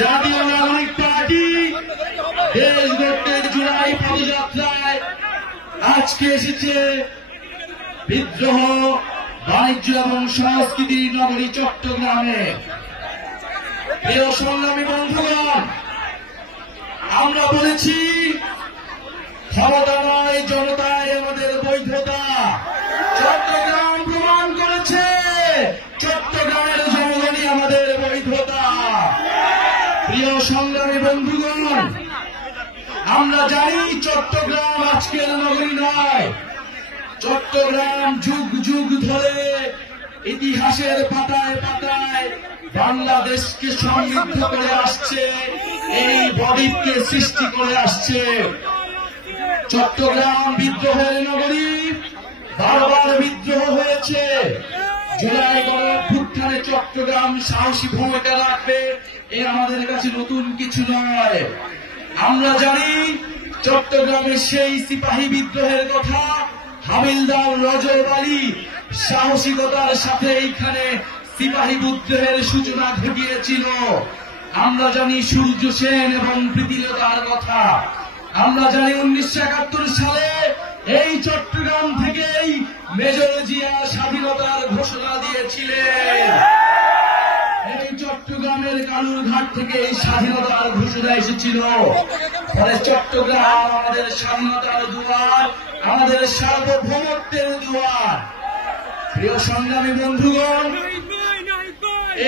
জাতীয় নাগরিক পার্টি দেশ গঠনের জুলাই পদযাত্রায় আজকে এসেছে বিদ্রোহ বাণিজ্য এবং সংস্কৃতি নগরী চট্টগ্রামে। প্রিয় সংগ্রামী বন্ধুগণ, আমরা বলেছি ক্ষমতা নয় জনতায় আমাদের বৈধতা। চট্টগ্রাম প্রমাণ করেছে চট্টগ্রামের জনগণই আমাদের বৈধতা। প্রিয় সংগ্রামী বন্ধুগণ, আমরা জানি চট্টগ্রাম আজকের নগরী নয়। চট্টগ্রাম যুগ যুগ ধরে ইতিহাসের পাতায় পাতায় বাংলাদেশকে সমৃদ্ধ করে আসছে, এই বদ্বীপকে সৃষ্টি করে আসছে। চট্টগ্রাম বিদ্রোহের নগরী, বারবার বিদ্রোহ হয়েছে। জুলাই গণঅভ্যুত্থানে চট্টগ্রাম সাহসী ভূমিকা রাখবে, এ আমাদের কাছে নতুন কিছু নয়। আমরা জানি চট্টগ্রামের সেই সিপাহী বিদ্রোহের কথা, হাবিলদার রজব আলী সাহসিকতার সাথে এইখানে সিপাহী বিদ্রোহের সূচনা ঘটিয়েছিল। আমরা জানি সূর্য সেন এবং প্রীতিলতার কথা। আমরা জানি 1971 সালে এই চট্টগ্রাম থেকেই মেজর জিয়া স্বাধীনতার ঘোষণা দিয়েছিলেন। এই চট্টগ্রামের কালুরঘাট থেকে এই স্বাধীনতার ঘোষণা এসেছিল। ফলে চট্টগ্রাম আমাদের স্বাধীনতার দুয়ার, আমাদের সার্বভৌমত্বের দুয়ার। প্রিয় সংগ্রামী বন্ধুগণ,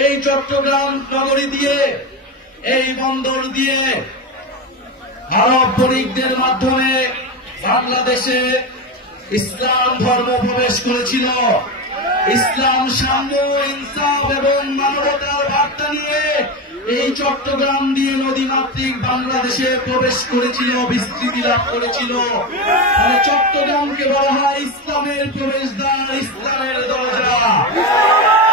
এই চট্টগ্রাম নগরী দিয়ে, এই বন্দর দিয়ে আরব বণিকদের মাধ্যমে বাংলাদেশে ইসলাম ধর্ম প্রবেশ করেছিল। ইসলাম সাম্য, ইনসাফ এবং মানবতার বার্তা নিয়ে এই চট্টগ্রাম দিয়ে নদীমাতৃক বাংলাদেশে প্রবেশ করেছিল, বিস্তৃতি লাভ করেছিল। চট্টগ্রামকে বলা হয় ইসলামের প্রবেশদ্বার, ইসলামের দরজা।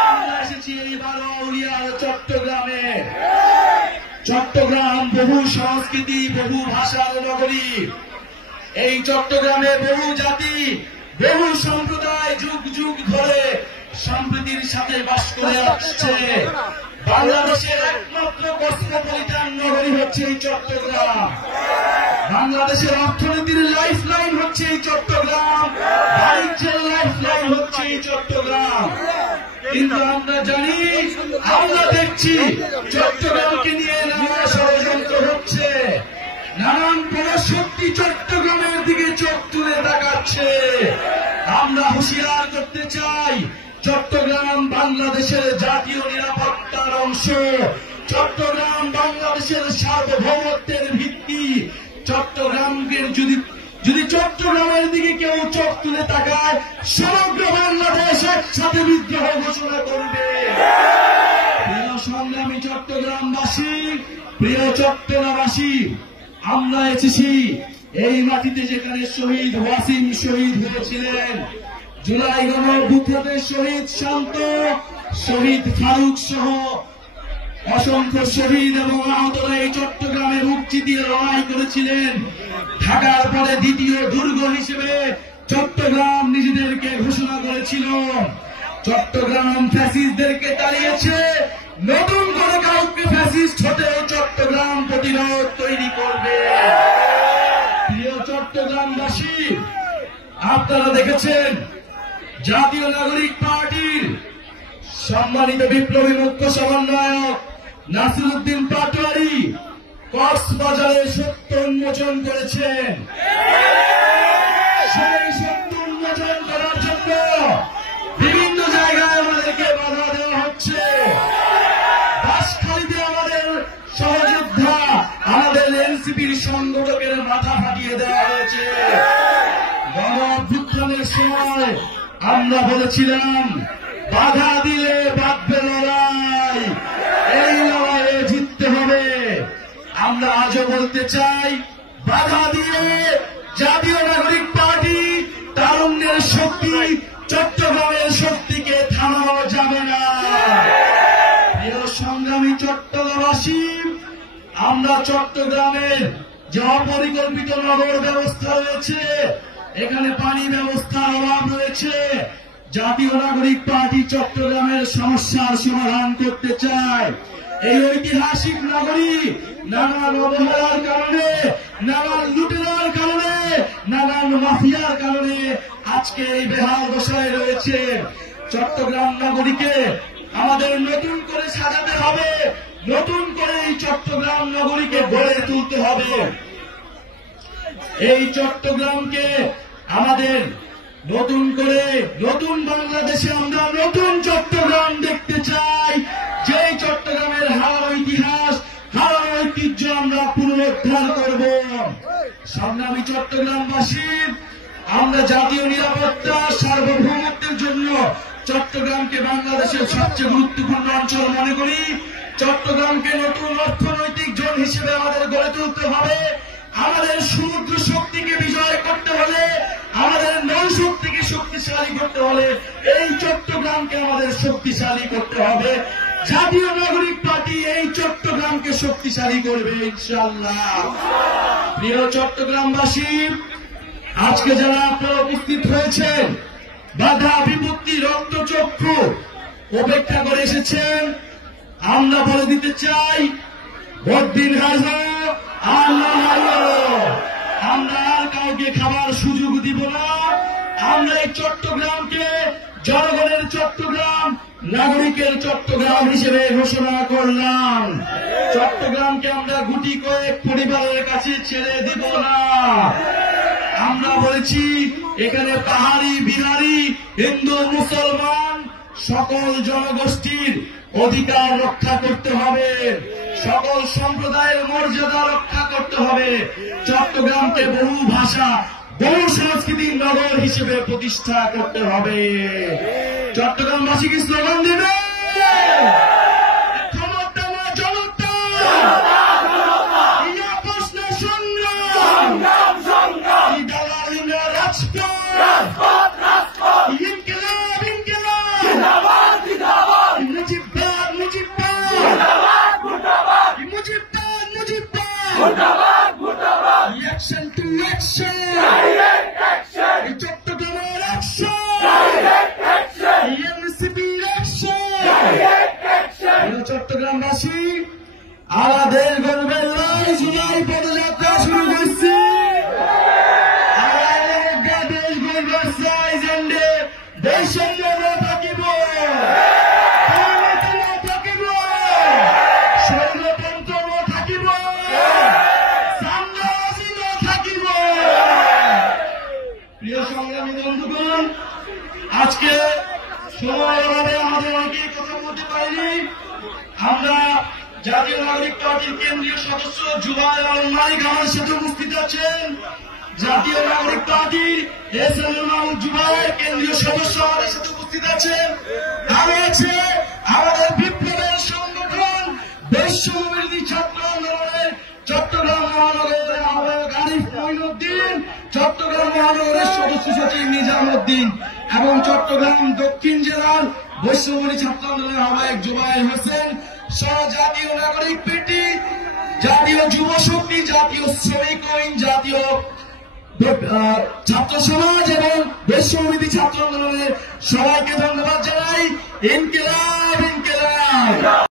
আমরা এসেছি এই বারোয়াউলিয়ার চট্টগ্রামে। চট্টগ্রাম বহু সংস্কৃতি, বহু ভাষার নগরী। এই চট্টগ্রামে বহু জাতি, বহু সম্প্রদায় যুগ যুগ ধরে সম্প্রীতির সাথে বাস করে আসছে। বাংলাদেশের একমাত্র কসমোপলিটান নগরী হচ্ছে এই চট্টগ্রাম। বাংলাদেশের অর্থনীতির লাইফ লাইন হচ্ছে এই চট্টগ্রাম, বাণিজ্যের লাইফ লাইন হচ্ছে এই চট্টগ্রাম। কিন্তু আমরা জানি, আমরা দেখছি চট্টগ্রামকে নিয়ে নানা ষড়যন্ত্র হচ্ছে। নানান পরাশক্তি চট্টগ্রামের দিকে চোখ তুলে তাকাচ্ছে। আমরা হুঁশিয়ার করতে চাই, চট্টগ্রাম বাংলাদেশের জাতীয় নিরাপত্তার অংশ। চট্টগ্রাম বাংলাদেশের সার্বভৌমত্বের ভিত্তি। চট্টগ্রামকে যদি চট্টগ্রামের দিকে কেউ চোখ তুলে তাকায়, সমগ্র বাংলাদেশ একসাথে বিদ্রোহ ঘোষণা করবে। প্রিয় সংগ্রামী চট্টগ্রামবাসী, প্রিয় চট্টগ্রামবাসী, আমরা এসেছি এই মাটিতে যেখানে শহীদ ওয়াসিম শহীদ হয়েছিলেন, জুলাই গণঅভ্যুত্থানের শহীদ শান্ত, শহীদ ফারুক সহ অসংখ্য শহীদ এবং আহতরা এই চট্টগ্রামে মুক্তি দিয়ে লড়াই করেছিলেন। ঢাকার পরে দ্বিতীয় দুর্গ হিসেবে চট্টগ্রাম নিজেদেরকে ঘোষণা করেছিল। চট্টগ্রাম ফ্যাসিস্টদেরকে তাড়িয়েছে, নতুন করে কাউকে ফ্যাসিস্ট হতেও চট্টগ্রাম প্রতিরোধ তৈরি করবে। প্রিয় চট্টগ্রামবাসী, আপনারা দেখেছেন জাতীয় নাগরিক পার্টির সম্মানিত বিপ্লবী মুখ্য সমন্বয়ক নাসিরউদ্দিন পাটোয়ারি কক্সবাজারে সত্য উন্মোচন করেছেন। সেই সত্য উন্মোচন করার জন্য বিভিন্ন জায়গায় আমাদেরকে বাধা দেওয়া হচ্ছে। বাঁশখালীতে আমাদের সহযোদ্ধা, আমাদের এনসিপির সংগঠকের মাথা ফাটিয়ে দেওয়া হয়েছে। গণঅভ্যুত্থানের সময় আমরা বলেছিলাম, বাধা দিলে বাঁধবে লড়াই, এই লড়াইয়ে জিততে হবে। আমরা আজও বলতে চাই, বাধা দিয়ে জাতীয় নাগরিক পার্টি তারুণ্যের শক্তি, চট্টগ্রামের শক্তিকে থামানো যাবে না। প্রিয় সংগ্রামী চট্টগ্রামবাসী, আমরা চট্টগ্রামের যে অপরিকল্পিত নগর ব্যবস্থা রয়েছে, এখানে পানি ব্যবস্থার অভাব রয়েছে। জাতীয় নাগরিক পার্টি চট্টগ্রামের সমস্যার সমাধান করতে চায়। এই ঐতিহাসিক নগরী নানান অবহেলার কারণে, নানান লুটেরার কারণে, নানান মাফিয়ার কারণে আজকে এই বেহাল দশায় রয়েছে। চট্টগ্রাম নগরীকে আমাদের নতুন করে সাজাতে হবে, নতুন করে এই চট্টগ্রাম নগরীকে গড়ে তুলতে হবে। এই চট্টগ্রামকে আমাদের নতুন করে, নতুন বাংলাদেশে আমরা নতুন চট্টগ্রাম দেখতে চাই, যেই চট্টগ্রামের হারানো ইতিহাস, হারানো ঐতিহ্য আমরা পুনরুদ্ধার করব। সংগ্রামী চট্টগ্রামবাসী, আমরা জাতীয় নিরাপত্তা, সার্বভৌমত্বের জন্য চট্টগ্রামকে বাংলাদেশের সবচেয়ে গুরুত্বপূর্ণ অঞ্চল মনে করি। চট্টগ্রামকে নতুন অর্থনৈতিক জোন হিসেবে আমাদের গড়ে তুলতে হবে। আমাদের সমুদ্র শক্তিকে বিজয় করতে হলে, আমাদের নৌ শক্তিকে শক্তিশালী করতে হলে এই চট্টগ্রামকে আমাদের শক্তিশালী করতে হবে। জাতীয় নাগরিক পার্টি এই চট্টগ্রামকে শক্তিশালী করবে ইনশাআল্লাহ। প্রিয় চট্টগ্রামবাসী, আজকে যারা আপনারা উপস্থিত হয়েছেন, বাধা বিপত্তি রক্তচক্ষু উপেক্ষা করে এসেছেন, আমরা বলে দিতে চাই, ভোট দিন হাজো আর না হারো। আমরা আর কাউকে খাবার সুযোগ দিব না। আমরা এই চট্টগ্রামকে জনগণের চট্টগ্রাম, নাগরিকের চট্টগ্রাম হিসেবে ঘোষণা করলাম। চট্টগ্রামকে আমরা গুটি কয়েক পরিবারের কাছে ছেড়ে দিব না। আমরা বলেছি, এখানে পাহাড়ি, বিহারি, হিন্দু, মুসলমান সকল জনগোষ্ঠীর অধিকার রক্ষা করতে হবে, সকল সম্প্রদায়ের মর্যাদা রক্ষা করতে হবে। চট্টগ্রামকে বহু ভাষা, বহু সংস্কৃতির নগর হিসেবে প্রতিষ্ঠা করতে হবে। চট্টগ্রামবাসী কি স্লোগান দেবে? ক্ষমতা না জনতা, আপোষ না সংগ্রাম, দালালি না রাজপথ, ইনকিলাব ইনকিলাব, মুজিববাদ মুজিববাদ, মুজিববাদ মুজিববাদ, অ্যাকশন টু অ্যাকশন, চট্টগ্রামের অ্যাকশন, এনসিপির অ্যাকশন। চট্টগ্রামবাসী, আমাদের গর্বের লাল জুলাই পদযাত্রা শুরু করছি। দেশ গর্বের সাইজেন্ডে দেশের জন্য থাকিব, থাকিব, স্বৈরতন্ত্র থাকিব, সাম্রাজ্য থাকিব। প্রিয় সংগ্রামী বন্ধুগণ, আজকে সময়ের অভাবে আমাদের অনেকেই কথা বলতে পারিনি। আমরা জাতীয় নাগরিক পার্টির কেন্দ্রীয় সদস্য জুবায়ের আলম মালিক আমাদের সাথে উপস্থিত আছেন। জাতীয় নাগরিক পার্টির এসএম মাহমুদ জুবায়ের কেন্দ্রীয় সদস্য আমাদের সাথে উপস্থিত আছেন। আরো আছে আমাদের বিপ্লবের সংগঠন বৈশ্যবিরোধী ছাত্র আন্দোলনের চট্টগ্রাম মহানগরের আহ্বায়ক আরিফ মঈনুদ্দিন, চট্টগ্রাম মহানগরের সদস্য সচিব নিজামউদ্দিন এবং চট্টগ্রাম দক্ষিণ জেলার বৈশ্যবিরোধী ছাত্র আন্দোলনের আহ্বায়ক জুবায়ের হোসেন সহ জাতীয় নাগরিক পার্টি, জাতীয় যুব শক্তি, জাতীয় শ্রমিক আইন, জাতীয় ছাত্র সমাজ এবং বৈশ্যবিরোধী ছাত্র আন্দোলনের সবাইকে ধন্যবাদ জানাই। ইনকিলাব ইনকিলাব।